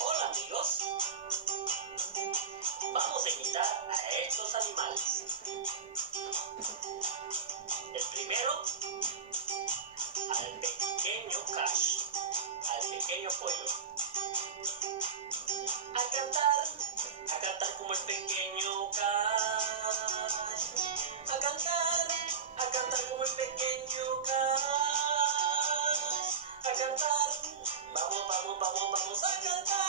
Hola amigos, vamos a imitar a estos animales. El primero, al pequeño Cash, al pequeño pollo. A cantar como el pequeño Cash. A cantar como el pequeño Cash. A cantar, vamos a cantar.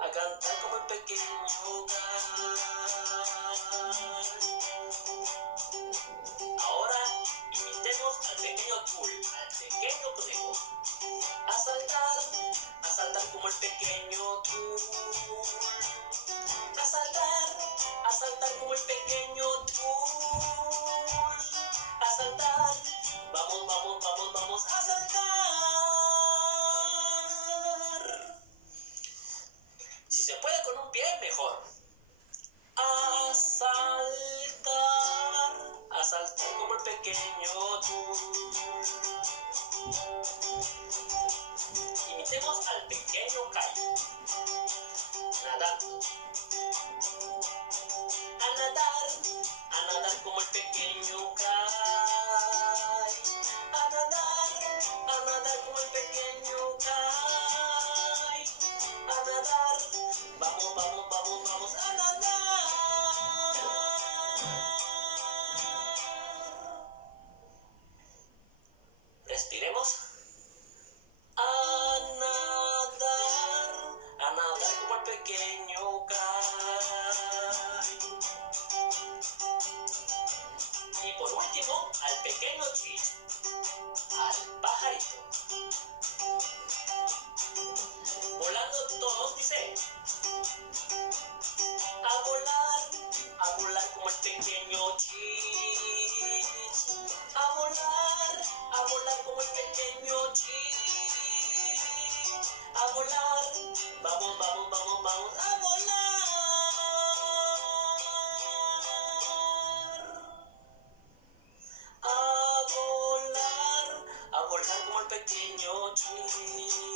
A cantar como el pequeño Cash. Ahora imitemos al pequeño Tul, al pequeño conejo. A saltar como el pequeño Tul. A saltar como el pequeño Tul. A saltar, vamos a saltar. Si se puede con un pie, mejor. A saltar como el pequeño Tul. Imitemos al pequeño Cayo, nadando. A nadar como el pequeño Cayo. A nadar como el pequeño Cayo. A nadar, vamos a nadar. Respiremos. A nadar como el pequeño Cayo. Y por último, al pequeño Chich, al pajarito. Volando todos dice, a volar como el pequeño Chich. A volar como el pequeño Chich. A volar, vamos a volar. A volar como el pequeño Chich.